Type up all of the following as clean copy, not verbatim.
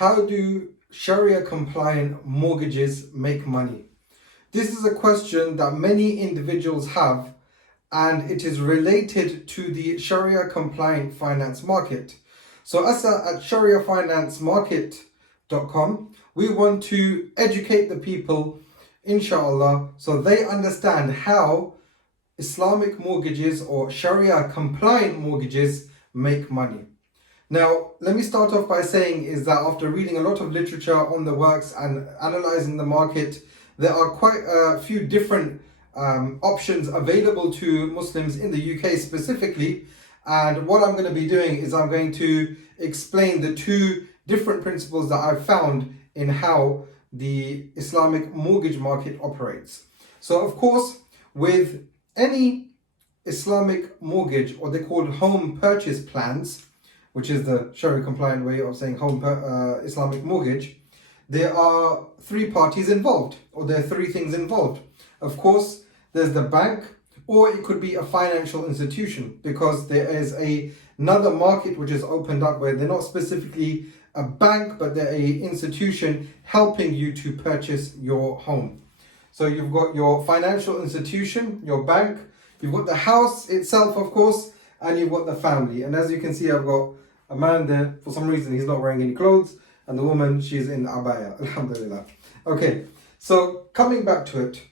How do Sharia compliant mortgages make money? This is a question that many individuals have, and it is related to the Sharia compliant finance market. So us at shariafinancemarket.com, we want to educate the people, inshallah, so they understand how Islamic mortgages or Sharia compliant mortgages make money. Now, let me start off by saying is that after reading a lot of literature on the works and analyzing the market, there are quite a few different options available to Muslims in the UK specifically. And what I'm going to be doing is I'm going to explain the two different principles that I've found in how the Islamic mortgage market operates. So, of course, with any Islamic mortgage, or they're called home purchase plans, which is the Sharia compliant way of saying Islamic mortgage, there are three parties involved, or there are three things involved. Of course, there's the bank, or it could be a financial institution, because there is another market which is opened up where they're not specifically a bank, but they're an institution helping you to purchase your home. So you've got your financial institution, your bank, you've got the house itself, of course, and you've got the family. And as you can see, I've got a man there. For some reason, he's not wearing any clothes. And the woman, she's in abaya. Alhamdulillah. Okay, so coming back to it.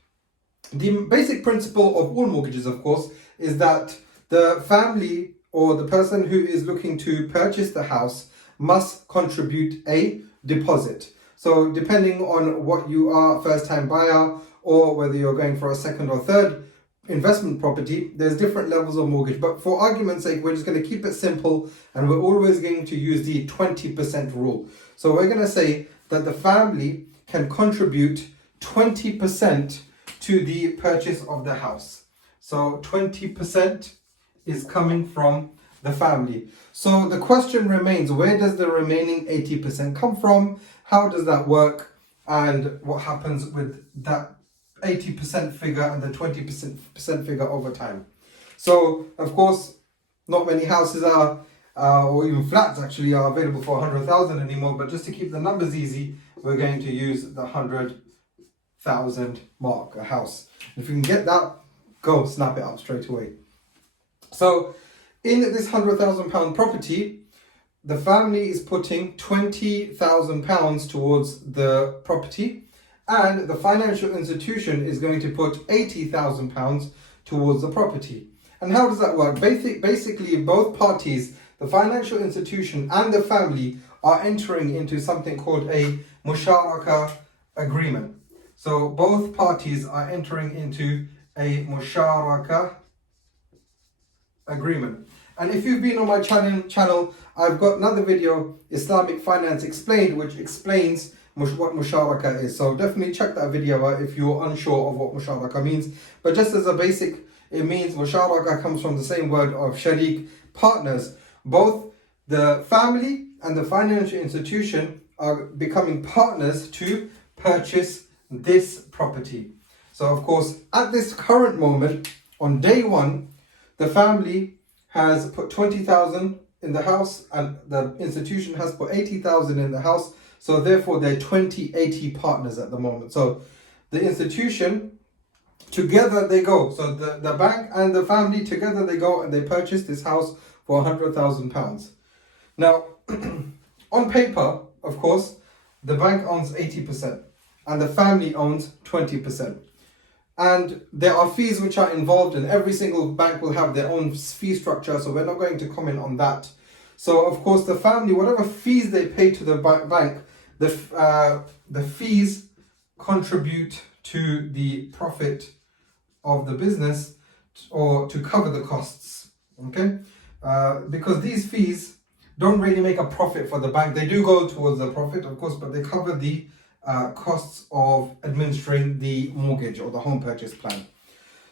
The basic principle of all mortgages, of course, is that the family or the person who is looking to purchase the house must contribute a deposit. So depending on what you are, first-time buyer, or whether you're going for a second or third investment property, there's different levels of mortgage. But for argument's sake, we're just going to keep it simple, and we're always going to use the 20% rule. So we're going to say that the family can contribute 20% to the purchase of the house. So 20% is coming from the family. So the question remains, where does the remaining 80% come from? How does that work? And what happens with that 80% figure and the 20% figure over time? So, of course, not many houses are, or even flats actually, are available for 100,000 anymore. But just to keep the numbers easy, we're going to use the 100,000 mark, a house. If you can get that, go snap it up straight away. So, in this £100,000 property, the family is putting £20,000 towards the property, and the financial institution is going to put £80,000 towards the property. And how does that work? Basically, both parties, the financial institution and the family, are entering into something called a musharaka agreement. So both parties are entering into a musharaka agreement. And if you've been on my channel, I've got another video, Islamic Finance Explained, which explains what musharaka is. So definitely check that video out if you're unsure of what musharaka means. But just as a basic, it means musharaka comes from the same word of sharik, partners. Both the family and the financial institution are becoming partners to purchase this property. So of course, at this current moment, on day one, the family has put 20,000 in the house and the institution has put 80,000 in the house. So therefore, they're 20/80 partners at the moment. So the institution, together they go. So the bank and the family, together they go and they purchase this house for £100,000. Now, on paper, of course, the bank owns 80% and the family owns 20%. And there are fees which are involved, and every single bank will have their own fee structure. So we're not going to comment on that. So of course, the family, whatever fees they pay to the bank, the fees contribute to the profit of the business, or to cover the costs. Okay, because these fees don't really make a profit for the bank. They do go towards the profit, of course, but they cover the costs of administering the mortgage or the home purchase plan.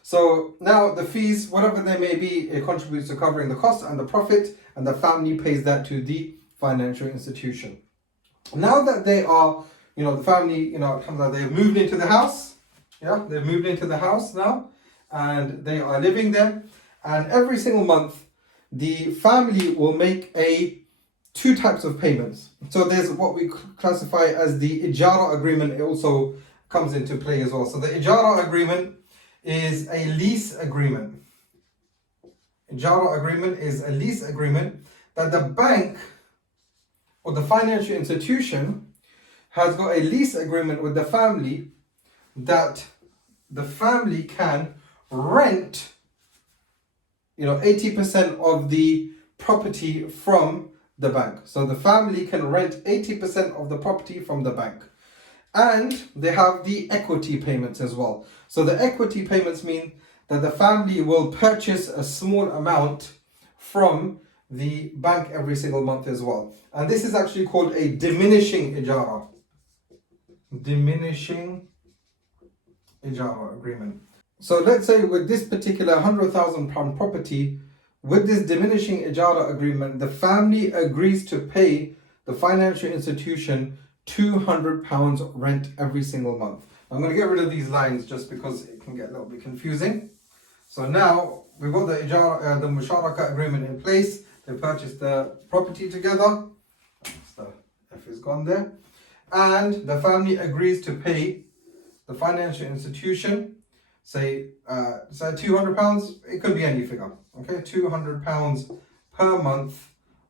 So now the fees, whatever they may be, it contributes to covering the cost and the profit, and the family pays that to the financial institution. Now that they are, the family, alhamdulillah, they've moved into the house. Yeah, they've moved into the house now, and they are living there. And every single month, the family will make a two types of payments. So there's what we classify as the Ijara agreement. It also comes into play as well. So the Ijara agreement is a lease agreement. Ijara agreement is a lease agreement that the bank or the financial institution has got a lease agreement with the family, that the family can rent 80% of the property from the bank. So the family can rent 80% of the property from the bank. And they have the equity payments as well. So the equity payments mean that the family will purchase a small amount from the bank every single month as well. And this is actually called a diminishing Ijara. Diminishing Ijara agreement. So let's say with this particular £100,000 property, with this diminishing Ijara agreement, the family agrees to pay the financial institution £200 rent every single month. I'm going to get rid of these lines just because it can get a little bit confusing. So now we've got the Ijara, the Musharaka agreement in place. They purchased the property together. The F is gone there. And the family agrees to pay the financial institution, say £200. It could be any figure. Okay, £200 per month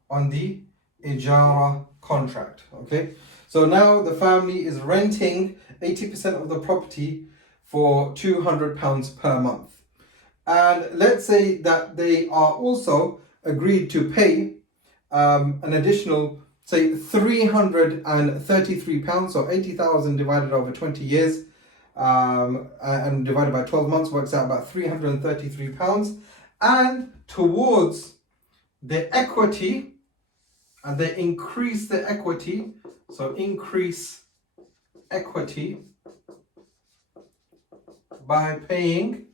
on the Ijara contract. Okay, so now the family is renting 80% of the property for £200 per month. And let's say that they are also agreed to pay an additional, say, £333, so 80,000 divided over 20 years and divided by 12 months works out about £333. And towards the equity, and they increase the equity, so increase equity by paying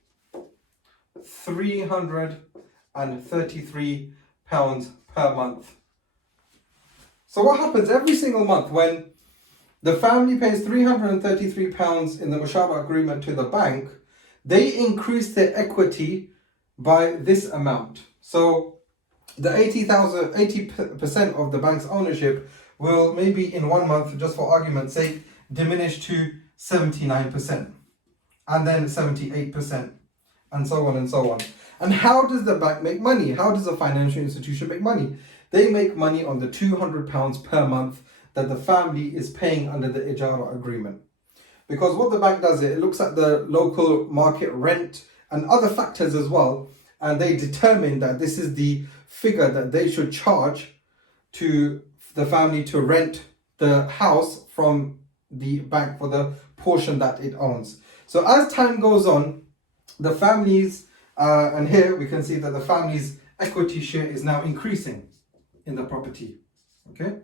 £333 per month. So what happens every single month when the family pays £333 in the Mushara agreement to the bank, they increase their equity by this amount. So the 80% of the bank's ownership will maybe in 1 month, just for argument's sake, diminish to 79%, and then 78%, and so on and so on. And how does the bank make money? How does a financial institution make money? They make money on the £200 per month that the family is paying under the Ijara agreement. Because what the bank does, it looks at the local market rent and other factors as well, and they determine that this is the figure that they should charge to the family to rent the house from the bank for the portion that it owns. So as time goes on, the families, and here we can see that the family's equity share is now increasing in the property. Okay,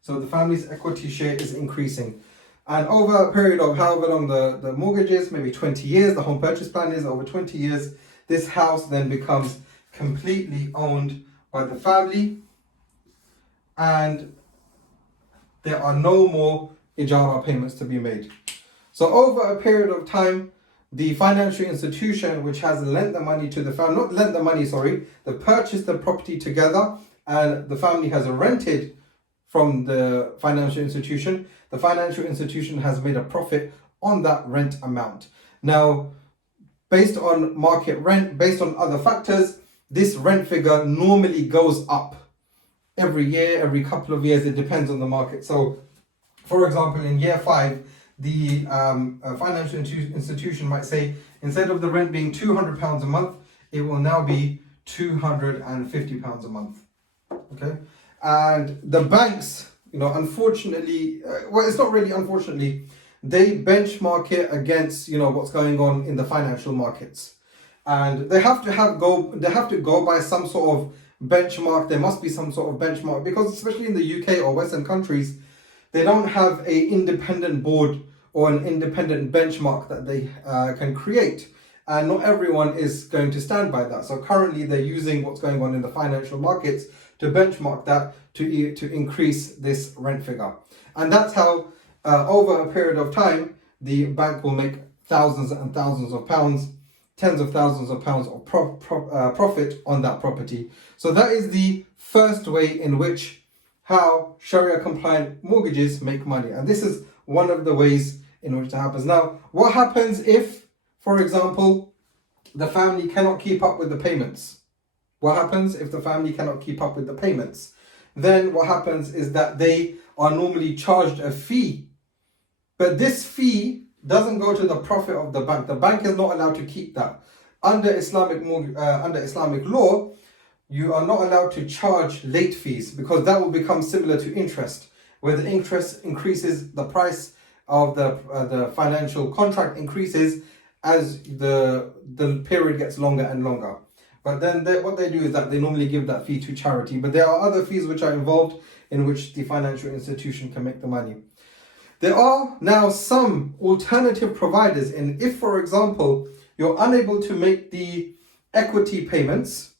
so the family's equity share is increasing. And over a period of however long the mortgage is, maybe 20 years, the home purchase plan is over 20 years, this house then becomes completely owned by the family, and there are no more Ijara payments to be made. So over a period of time, the financial institution which has lent the money to the family, not lent the money, sorry, they purchased the property together, and the family has rented from the financial institution. The financial institution has made a profit on that rent amount. Now, based on market rent, based on other factors, this rent figure normally goes up every year, every couple of years. It depends on the market. So, for example, in year 5, the financial institution might say, instead of the rent being £200 a month, it will now be £250 a month. Okay, and the banks, unfortunately, well, it's not really unfortunately, they benchmark it against what's going on in the financial markets, and they have to go by some sort of benchmark. There must be some sort of benchmark, because especially in the UK or Western countries, they don't have a independent board or an independent benchmark that they can create, and not everyone is going to stand by that. So currently they're using what's going on in the financial markets to benchmark that to increase this rent figure. And that's how over a period of time the bank will make thousands and thousands of pounds, tens of thousands of pounds of profit on that property. So that is the first way in which how Sharia compliant mortgages make money. And this is one of the ways in which that happens. Now, what happens if, for example, the family cannot keep up with the payments? What happens if the family cannot keep up with the payments? Then what happens is that they are normally charged a fee. But this fee doesn't go to the profit of the bank. The bank is not allowed to keep that. Under Islamic law, you are not allowed to charge late fees, because that will become similar to interest, where the interest increases, the price of the financial contract increases as the period gets longer and longer. But then what they do is that they normally give that fee to charity. But there are other fees which are involved in which the financial institution can make the money. There are now some alternative providers, and if, for example, you're unable to make the equity payments,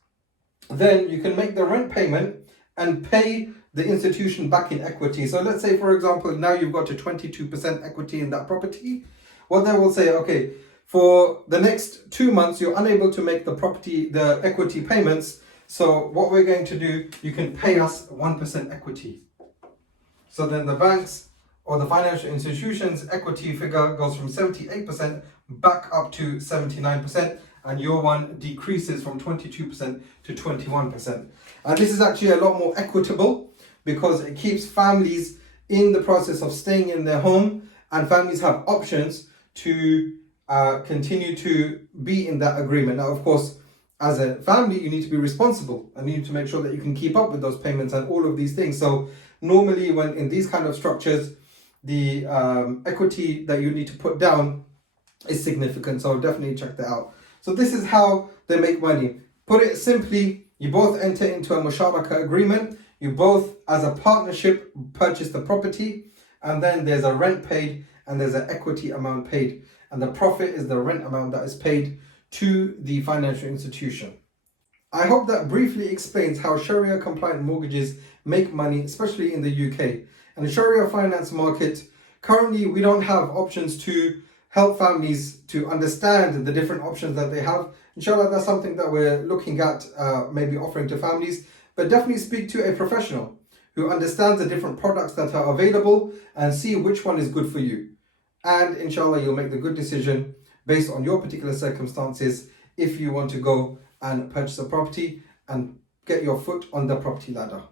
then you can make the rent payment and pay the institution back in equity. So let's say, for example, now you've got to 22% equity in that property. What they will say, okay, for the next 2 months, you're unable to make the equity payments. So what we're going to do, you can pay us 1% equity. So then the banks or the financial institution's equity figure goes from 78% back up to 79%, and your one decreases from 22% to 21%. And this is actually a lot more equitable, because it keeps families in the process of staying in their home, and families have options to continue to be in that agreement. Now, of course, as a family, you need to be responsible and you need to make sure that you can keep up with those payments and all of these things. So normally when in these kind of structures, the equity that you need to put down is significant. So definitely check that out. So this is how they make money. Put it simply, you both enter into a musharaka agreement. You both, as a partnership, purchase the property, and then there's a rent paid and there's an equity amount paid. And the profit is the rent amount that is paid to the financial institution. I hope that briefly explains how Sharia compliant mortgages make money, especially in the UK. And the Sharia finance market, currently we don't have options to help families to understand the different options that they have. Inshallah, that's something that we're looking at maybe offering to families, but definitely speak to a professional who understands the different products that are available and see which one is good for you. And inshallah, you'll make the good decision based on your particular circumstances if you want to go and purchase a property and get your foot on the property ladder.